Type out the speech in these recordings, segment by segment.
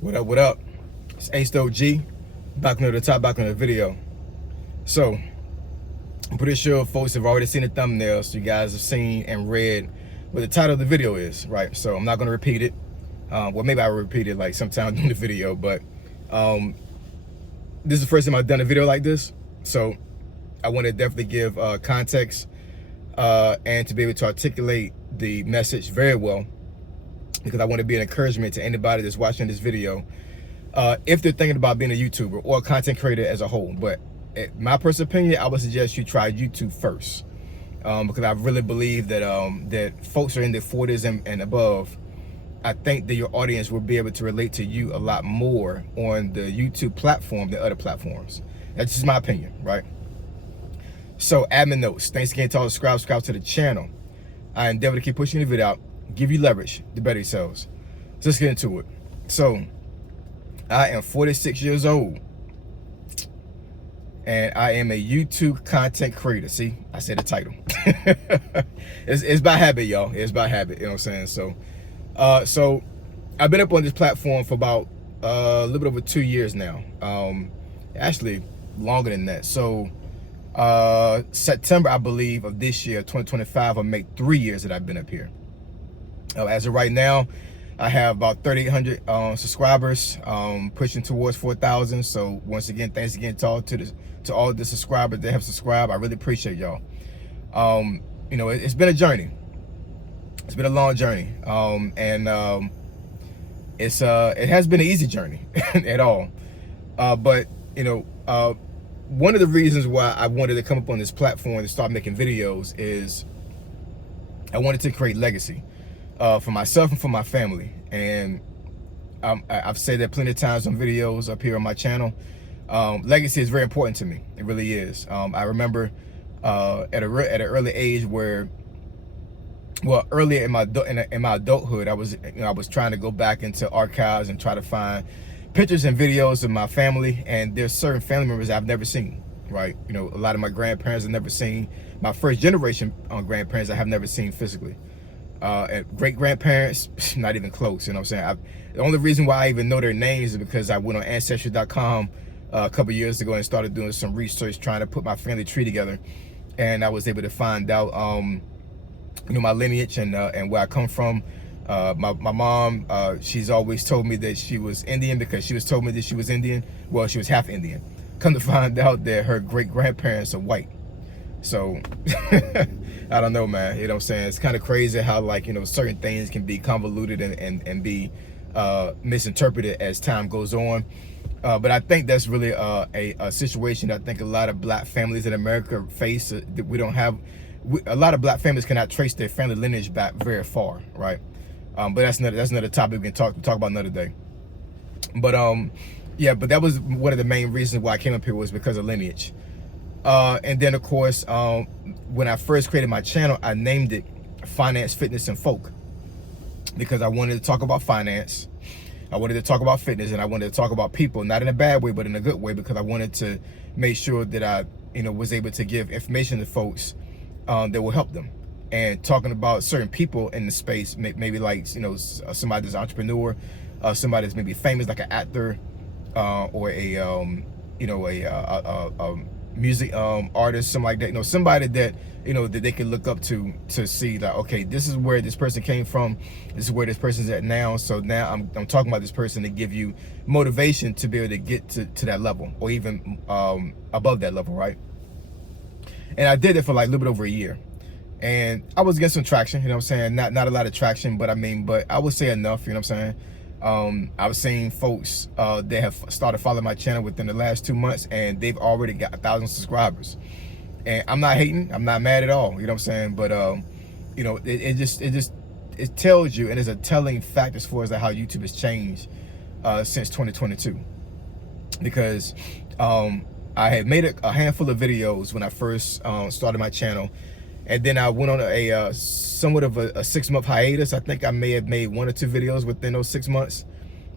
What up, what up? It's Ace G, back on the top, back on the video. So, I'm pretty sure folks have already seen the thumbnail, so you guys have seen and read what the title of the video is, right? So I'm not gonna repeat it. Well, maybe I'll repeat it like sometime during the video, but this is the first time I've done a video like this. So I want to definitely give context and to be able to articulate the message very well, because I want to be an encouragement to anybody that's watching this video if they're thinking about being a YouTuber or a content creator as a whole. But in my personal opinion, I would suggest you try YouTube first, because I really believe that that folks are in their 40s and above. I think that your audience will be able to relate to you a lot more on the YouTube platform than other platforms. That's just my opinion, right? So, admin notes. Thanks again to all the subscribe to the channel. I endeavor to keep pushing the video out, give you leverage to better yourselves. So let's get into it. So, I am 46 years old, and I am a YouTube content creator. See, I said the title. It's by habit, y'all. It's by habit. You know what I'm saying? So I've been up on this platform for about a little bit over 2 years now. Actually, longer than that. So September, I believe, of this year, 2025, will make 3 years that I've been up here. As of right now, I have about 3,800 subscribers, pushing towards 4,000. So once again, thanks again to all the subscribers that have subscribed. I really appreciate y'all. You know, it's been a journey. It's been a long journey, and it has been an easy journey at all. But you know, one of the reasons why I wanted to come up on this platform and start making videos is I wanted to create legacy for myself and for my family. And I've said that plenty of times on videos up here on my channel. Legacy is very important to me. It really is. I remember at an early age where, well, earlier in my adulthood, I was trying to go back into archives and try to find pictures and videos of my family, and there's certain family members I've never seen, right? You know, a lot of my grandparents I've never seen. My first generation grandparents I have never seen physically. And great grandparents, not even close. You know what I'm saying? The only reason why I even know their names is because I went on Ancestry.com a couple years ago and started doing some research trying to put my family tree together, and I was able to find out you know, my lineage and where I come from. My mom, she's always told me that she was Indian because she was told me that she was Indian. Well, she was half Indian. Come to find out that her great grandparents are white. So I don't know, man. You know what I'm saying? It's kind of crazy how, like, you know, certain things can be convoluted and be misinterpreted as time goes on. But I think that's really a situation that I think a lot of black families in America face. That we don't have. A lot of black families cannot trace their family lineage back very far, right? But that's another topic we can talk about another day. But yeah, but that was one of the main reasons why I came up here, was because of lineage. And then of course, when I first created my channel, I named it Finance, Fitness, and Folk, because I wanted to talk about finance, I wanted to talk about fitness, and I wanted to talk about people, not in a bad way, but in a good way, because I wanted to make sure that I, you know, was able to give information to folks that will help them. And talking about certain people in the space, maybe like, you know, somebody that's an entrepreneur, somebody that's maybe famous, like an actor, or a you know, a music artist, something like that. You know, somebody that, you know, that they can look up to see that, okay, this is where this person came from, this is where this person's at now. So now I'm talking about this person to give you motivation to be able to get to that level, or even above that level, right? And I did it for like a little bit over a year, and I was getting some traction. You know what I'm saying? Not a lot of traction, but but I would say enough. You know what I'm saying? I was seeing folks that have started following my channel within the last 2 months, and they've already got 1,000 subscribers. And I'm not hating, I'm not mad at all. You know what I'm saying? But you know, it tells you, and it's a telling fact as far as how YouTube has changed since 2022, because I had made a handful of videos when I first started my channel, and then I went on a somewhat of a 6-month hiatus. I think I may have made 1 or 2 videos within those 6 months.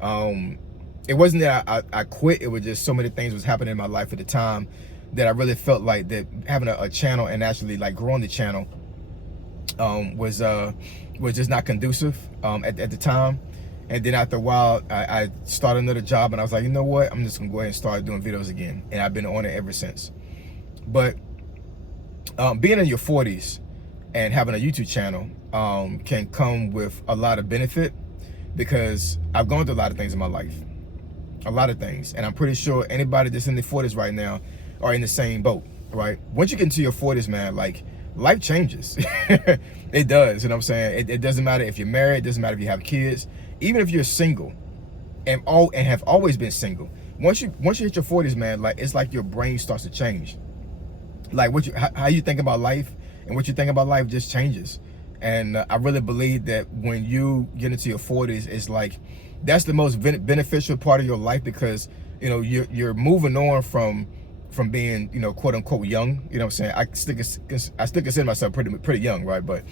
It wasn't that I quit. It was just so many things was happening in my life at the time that I really felt like that having a channel and actually like growing the channel was just not conducive at the time. And then after a while, I started another job, and I was like, you know what? I'm just gonna go ahead and start doing videos again. And I've been on it ever since. But being in your 40s and having a YouTube channel can come with a lot of benefit, because I've gone through a lot of things in my life. A lot of things. And I'm pretty sure anybody that's in their 40s right now are in the same boat, right? Once you get into your 40s, man, like, life changes. It does, you know what I'm saying? It doesn't matter if you're married, it doesn't matter if you have kids, even if you're single and have always been single. Once you hit your 40s, man, like, it's like your brain starts to change. Like, how you think about life and what you think about life just changes. And I really believe that when you get into your 40s, it's like, that's the most beneficial part of your life, because, you know, you're moving on from being, you know, quote unquote young. You know what I'm saying? I still consider myself pretty young, right? But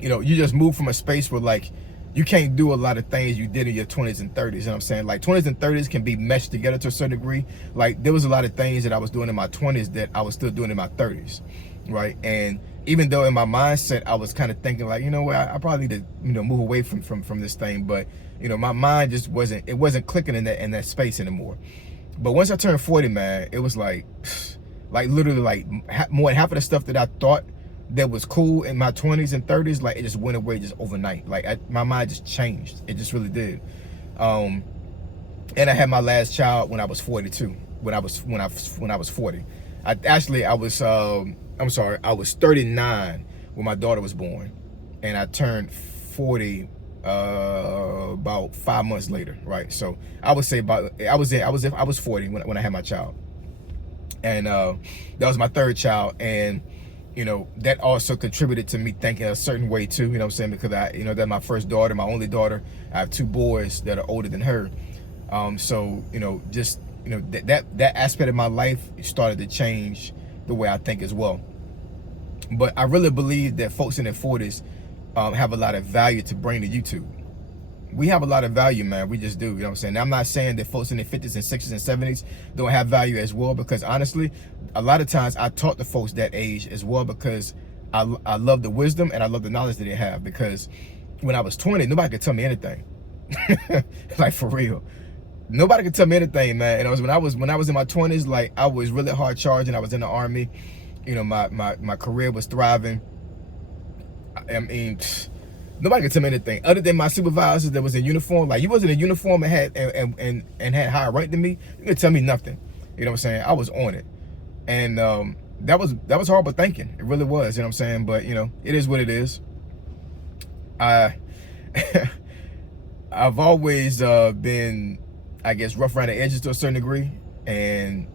you know, you just move from a space where, like, you can't do a lot of things you did in your 20s and 30s. You know what I'm saying? Like, 20s and 30s can be meshed together to a certain degree. Like, there was a lot of things that I was doing in my 20s that I was still doing in my 30s, right? And even though in my mindset I was kind of thinking, like, you know what, I probably need to, you know, move away from this thing, but, you know, my mind just wasn't clicking in that space anymore. But once I turned 40, man, it was like literally, like, more than half of the stuff that I thought that was cool in my 20s and 30s, like, it just went away just overnight. Like, my mind just changed. It just really did. And I had my last child when I was 42. When I was 40. I was 39 when my daughter was born, and I turned 40 about 5 months later, right? So I would say I was 40 when I had my child, and that was my third child. And, you know, that also contributed to me thinking a certain way too, you know what I'm saying? Because you know, that's my first daughter, my only daughter. I have two boys that are older than her. So, you know, just, you know, that aspect of my life started to change the way I think as well. But I really believe that folks in their 40s have a lot of value to bring to YouTube. We have a lot of value, man. We just do, you know what I'm saying? Now, I'm not saying that folks in their 50s and 60s and 70s don't have value as well, because honestly, a lot of times I talk to folks that age as well, because I love the wisdom and I love the knowledge that they have. Because when I was 20, nobody could tell me anything. Like, for real. Nobody could tell me anything, man. And when I was in my 20s, like, I was really hard charging. I was in the Army. You know, my career was thriving. I mean, nobody could tell me anything other than my supervisors that was in uniform. Like, you wasn't in uniform and had higher rank than me, you could tell me nothing. You know what I'm saying? I was on it. And that was horrible thinking. It really was, you know what I'm saying? But, you know, it is what it is. I've always been, I guess, rough around the edges to a certain degree, and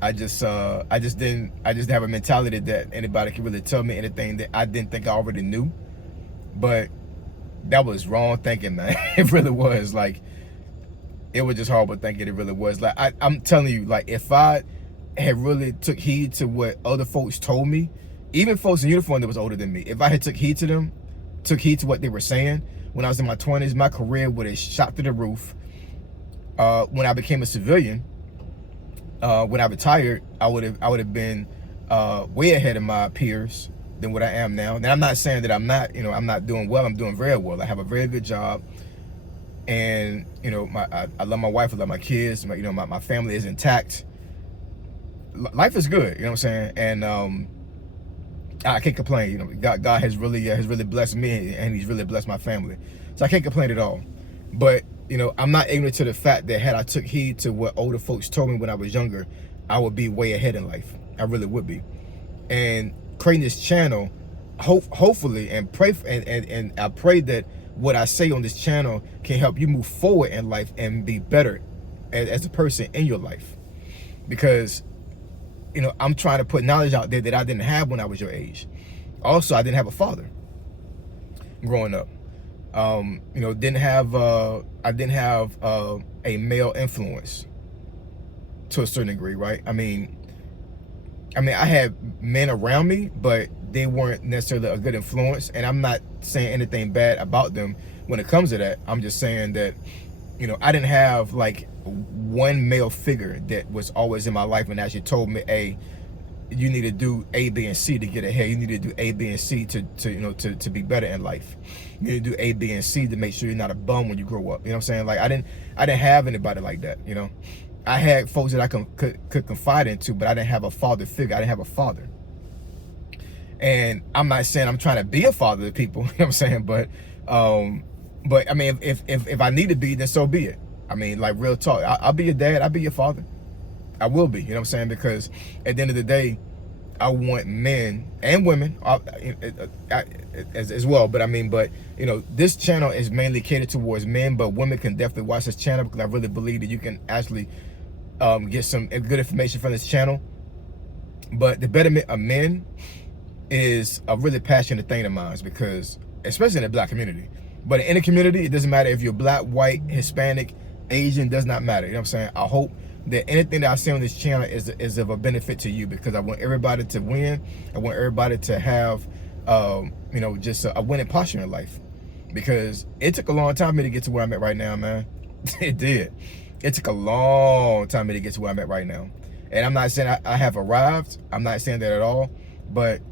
I just have a mentality that anybody can really tell me anything that I didn't think I already knew. But that was wrong thinking, man. It really was. Like, it was just horrible thinking. It really was. Like, I'm telling you, like, if I had really took heed to what other folks told me, even folks in uniform that was older than me, if I had took heed to what they were saying when I was in my 20s, my career would have shot through the roof. When I became a civilian, when I retired, I would have been way ahead of my peers than what I am now. Now, I'm not saying that I'm not doing well. I'm doing very well. I have a very good job, and, you know, I love my wife, I love my kids. My family is intact. Life is good, you know what I'm saying? And I can't complain. You know, God has really blessed me, and He's really blessed my family, so I can't complain at all. But, you know, I'm not ignorant to the fact that had I took heed to what older folks told me when I was younger, I would be way ahead in life. I really would be. And creating this channel, hopefully, and I pray that what I say on this channel can help you move forward in life and be better as a person in your life. Because, you know, I'm trying to put knowledge out there that I didn't have when I was your age. Also, I didn't have a father growing up. You know, I didn't have a male influence to a certain degree, right? I mean, I had men around me, but they weren't necessarily a good influence. And I'm not saying anything bad about them when it comes to that. I'm just saying that, you know, I didn't have like one male figure that was always in my life and actually told me, hey, you need to do A, B, and C to get ahead. You need to do A, B, and C to to be better in life. You need to do A, B, and C to make sure you're not a bum when you grow up. You know what I'm saying? Like I didn't have anybody like that. You know, I had folks that I could confide into, but I didn't have a father figure. I didn't have a father. And I'm not saying I'm trying to be a father to people. You know what I'm saying? But I mean, if I need to be, then so be it. I mean, like real talk. I'll be your dad. I'll be your father. I will be. You know what I'm saying? Because at the end of the day, I want men and women as well. But I mean, you know, this channel is mainly catered towards men, but women can definitely watch this channel because I really believe that you can actually get some good information from this channel. But the betterment of men is a really passionate thing of mine, because especially in the black community, but in the community, it doesn't matter if you're black, white, Hispanic, Asian, does not matter. You know what I'm saying? I hope that anything that I say on this channel is of a benefit to you, because I want everybody to win. I want everybody to have you know, just a winning posture in life, because it took a long time for me to get to where I'm at right now, man. It did. It took a long time for me to get to where I'm at right now. And I'm not saying I have arrived. I'm not saying that at all. But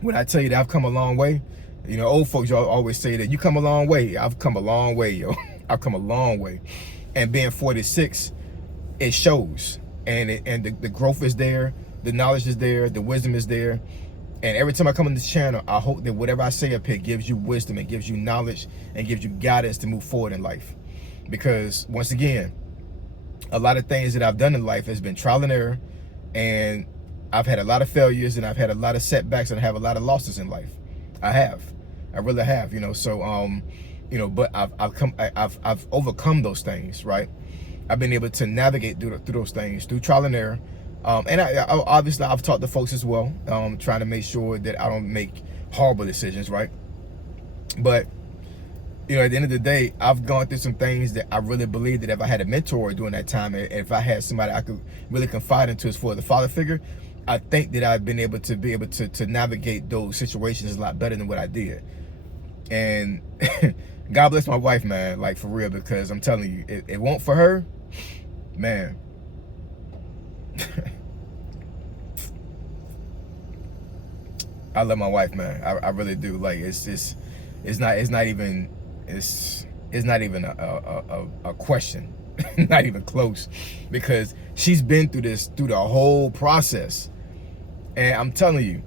when I tell you that I've come a long way, you know, old folks, y'all always say that you come a long way. I've come a long way, yo. I've come a long way. And being 46, it shows. And the growth is there. The knowledge is there. The wisdom is there. And every time I come on this channel, I hope that whatever I say up here gives you wisdom and gives you knowledge and gives you guidance to move forward in life. Because once again, a lot of things that I've done in life has been trial and error. And I've had a lot of failures, and I've had a lot of setbacks, and I have a lot of losses in life. I really have, you know. So you know, but I've overcome those things, right? I've been able to navigate through those things, through trial and error. And I obviously I've talked to folks as well, trying to make sure that I don't make horrible decisions, right? But you know, at the end of the day, I've gone through some things that I really believe that if I had a mentor during that time, and if I had somebody I could really confide into as for the father figure, I think that I've been able to navigate those situations a lot better than what I did. And God bless my wife, man, like for real, because I'm telling you, it won't for her, man. I love my wife, man. I really do. Like it's not even a question. Not even close, because she's been through the whole process. And I'm telling you,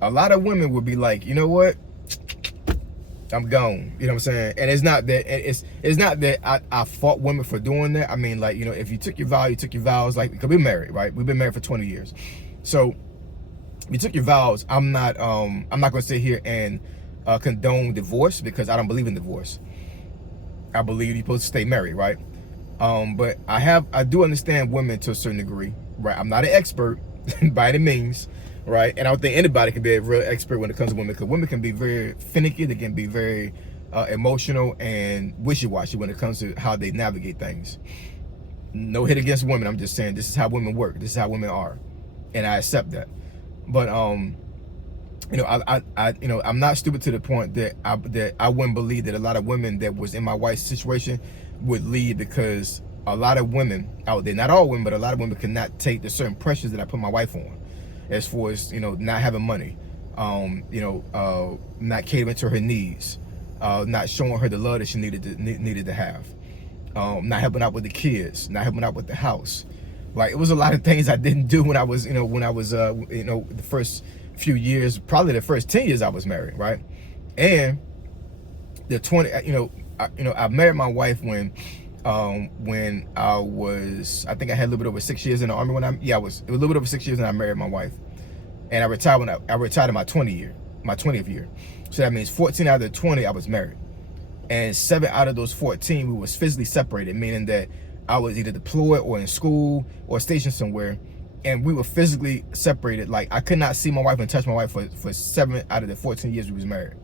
a lot of women would be like, you know what, I'm gone. You know what I'm saying? And it's not that I fought women for doing that. I mean, like, you know, if you took your vow, you took your vows. Like, because we're married, right? We've been married for 20 years. So you took your vows. I'm not gonna sit here and condone divorce, because I don't believe in divorce. I believe you're supposed to stay married, right? But I do understand women to a certain degree, right? I'm not an expert by any means, right? And I don't think anybody can be a real expert when it comes to women, because women can be very finicky. They can be very emotional and wishy-washy when it comes to how they navigate things. No hit against women. I'm just saying this is how women work. This is how women are, and I accept that. But you know, I'm not stupid to the point that I wouldn't believe that a lot of women that was in my wife's situation would leave, because a lot of women out there, not all women, but a lot of women cannot take the certain pressures that I put my wife on, as far as, you know, not having money, you know, not catering to her needs, not showing her the love that she needed to have, not helping out with the kids, not helping out with the house. Like, it was a lot of things I didn't do when I was, you know, the first few years, probably the first 10 years I was married, right? And the 20, I married my wife when I was, I think I had a little bit over 6 years in the Army it was a little bit over 6 years when I married my wife. And I retired when I retired in my 20th year. So that means 14 out of the 20 I was married. And 7 out of those 14 we was physically separated, meaning that I was either deployed or in school or stationed somewhere, and we were physically separated. Like, I could not see my wife and touch my wife for 7 out of the 14 years we was married.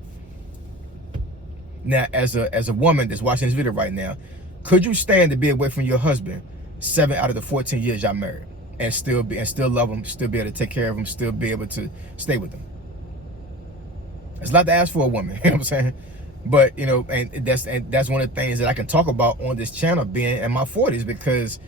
Now, as a woman that's watching this video right now, could you stand to be away from your husband 7 out of the 14 years y'all married, and still love him, still be able to take care of him, still be able to stay with him? It's a lot to ask for a woman, you know what I'm saying? But, you know, and that's one of the things that I can talk about on this channel, being in my 40s, because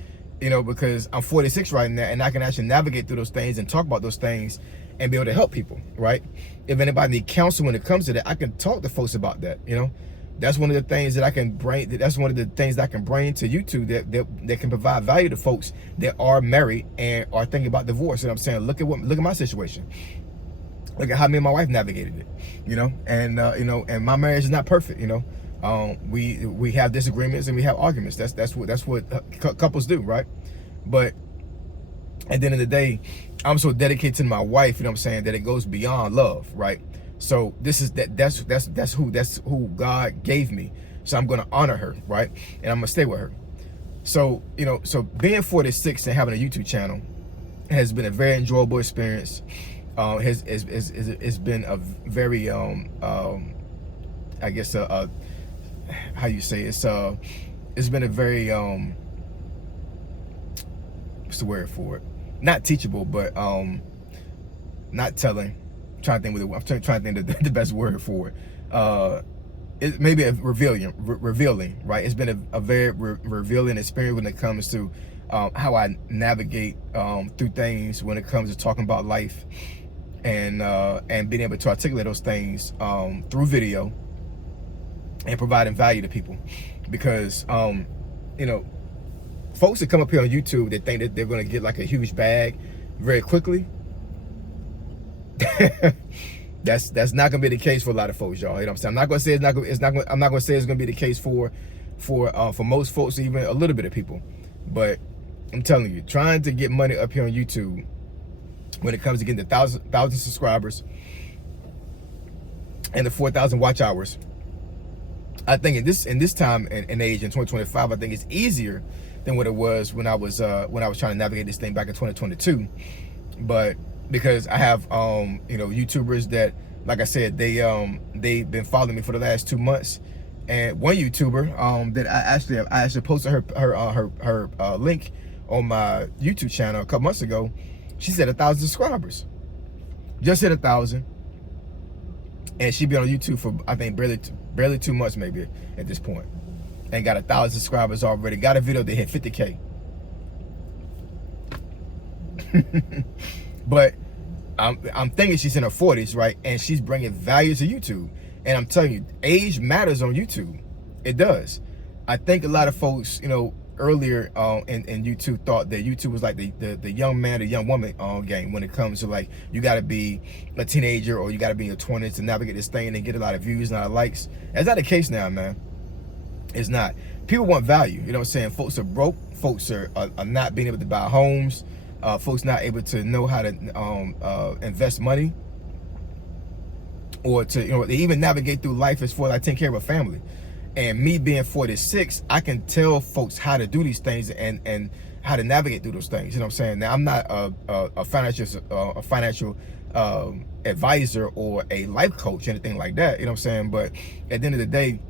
You know, because I'm 46 right now, and I can actually navigate through those things and talk about those things and be able to help people, right? If anybody need counsel when it comes to that, I can talk to folks about that, you know? That's one of the things that I can bring, that's one of the things that I can bring to YouTube that can provide value to folks that are married and are thinking about divorce. And I'm saying, look at my situation. Look at how me and my wife navigated it, you know? And, you know, and my marriage is not perfect, you know? We have disagreements and we have arguments. That's what couples do, right? But at the end of the day, I'm so dedicated to my wife, you know what I'm saying, that it goes beyond love, right? So that's who God gave me. So I'm gonna honor her, right? And I'm gonna stay with her. So, you know, so being 46 and having a YouTube channel has been a very enjoyable experience. It's been a very I guess how you say it's been a very what's the word for it? Not teachable, but not telling. I'm trying to think of the best word for it. It maybe a revealing, right? It's been a very revealing experience when it comes to how I navigate through things when it comes to talking about life and being able to articulate those things through video and providing value to people. Because you know, folks that come up here on YouTube that think that they're going to get like a huge bag very quickly, that's not going to be the case for a lot of folks, y'all. You know what I'm saying? I'm not going to say I'm not going to say it's going to be the case for most folks, even a little bit of people. But I'm telling you, trying to get money up here on YouTube when it comes to getting the 1,000 subscribers and the 4,000 watch hours, I think in this time and age in 2025, I think it's easier than what it was when I was trying to navigate this thing back in 2022. But because I have you know, YouTubers that, like I said, they've been following me for the last 2 months, and one YouTuber that I actually posted her link on my YouTube channel a couple months ago. She said 1,000 subscribers, just hit 1,000, and she been on YouTube for I think barely 2 months maybe at this point, and got 1,000 subscribers already. Got a video that hit 50K. But I'm thinking she's in her 40s, right? And she's bringing value to YouTube. And I'm telling you, age matters on YouTube. It does. I think a lot of folks, you know, earlier in YouTube thought that YouTube was like the young man or young woman game when it comes to like, you got to be a teenager or you got to be in your 20s to navigate this thing and get a lot of views and a lot of likes. That's not the case now, man. It's not. People want value. You know what I'm saying? Folks are broke. Folks are not being able to buy homes. Folks not able to know how to invest money, or to, you know, they even navigate through life as far as like taking care of a family. And me being 46, I can tell folks how to do these things and how to navigate through those things. You know what I'm saying? Now, I'm not a financial advisor or a life coach, anything like that. You know what I'm saying? But at the end of the day,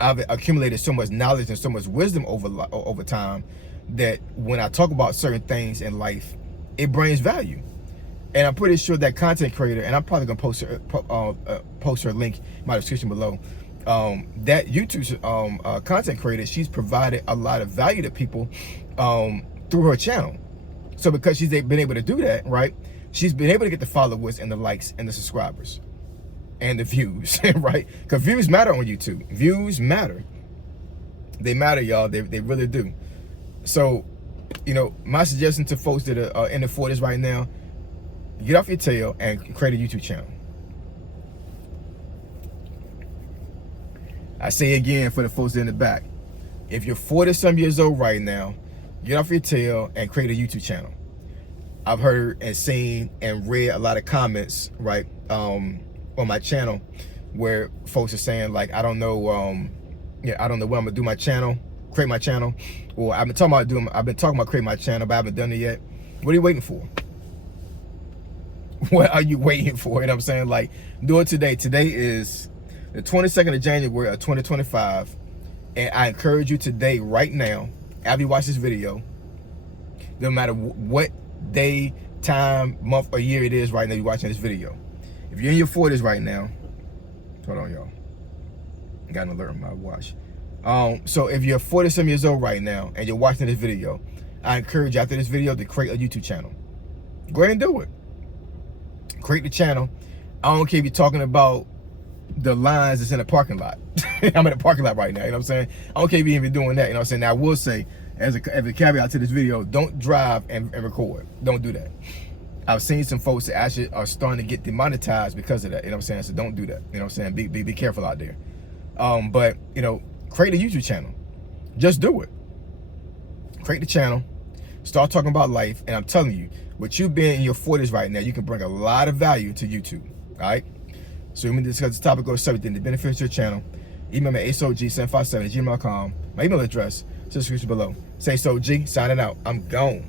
I've accumulated so much knowledge and so much wisdom over time that when I talk about certain things in life, it brings value. And I'm pretty sure that content creator, and I'm probably gonna post her link in my description below, that YouTube content creator, she's provided a lot of value to people through her channel. So because she's been able to do that, right, she's been able to get the followers and the likes and the subscribers and the views, right? Because views matter on YouTube. Views matter. They matter, y'all. They really do. So, you know, my suggestion to folks that are in the 40s right now, get off your tail and create a YouTube channel. I say again for the folks in the back, if you're 40-some years old right now, get off your tail and create a YouTube channel. I've heard and seen and read a lot of comments, right, on my channel where folks are saying like, I don't know, I don't know what I'm gonna do my channel, create my channel, or I've been talking about creating my channel, but I haven't done it yet. What are you waiting for? What are you waiting for? You know what I'm saying? Like, do it today. Today is the 22nd of January of 2025, and I encourage you today, right now, after you watch this video, no matter what day, time, month, or year it is right now you're watching this video. If you're in your 40s right now, hold on, y'all. I got an alert on my watch. So if you're 47 years old right now and you're watching this video, I encourage you after this video to create a YouTube channel. Go ahead and do it. Create the channel. I don't care if you're talking about the lines that's in the parking lot. I'm in the parking lot right now, you know what I'm saying? I don't care if you're even doing that, you know what I'm saying? Now I will say, as a caveat to this video, don't drive and record. Don't do that. I've seen some folks that actually are starting to get demonetized because of that, you know what I'm saying? So don't do that, you know what I'm saying? Be careful out there. But, you know, create a YouTube channel. Just do it. Create the channel. Start talking about life. And I'm telling you, with you being in your 40s right now, you can bring a lot of value to YouTube. All right? So we're going to discuss the topic or subject that benefits your channel. Email me at asog757@gmail.com. My email address is in the description below. Say so G, signing out. I'm gone.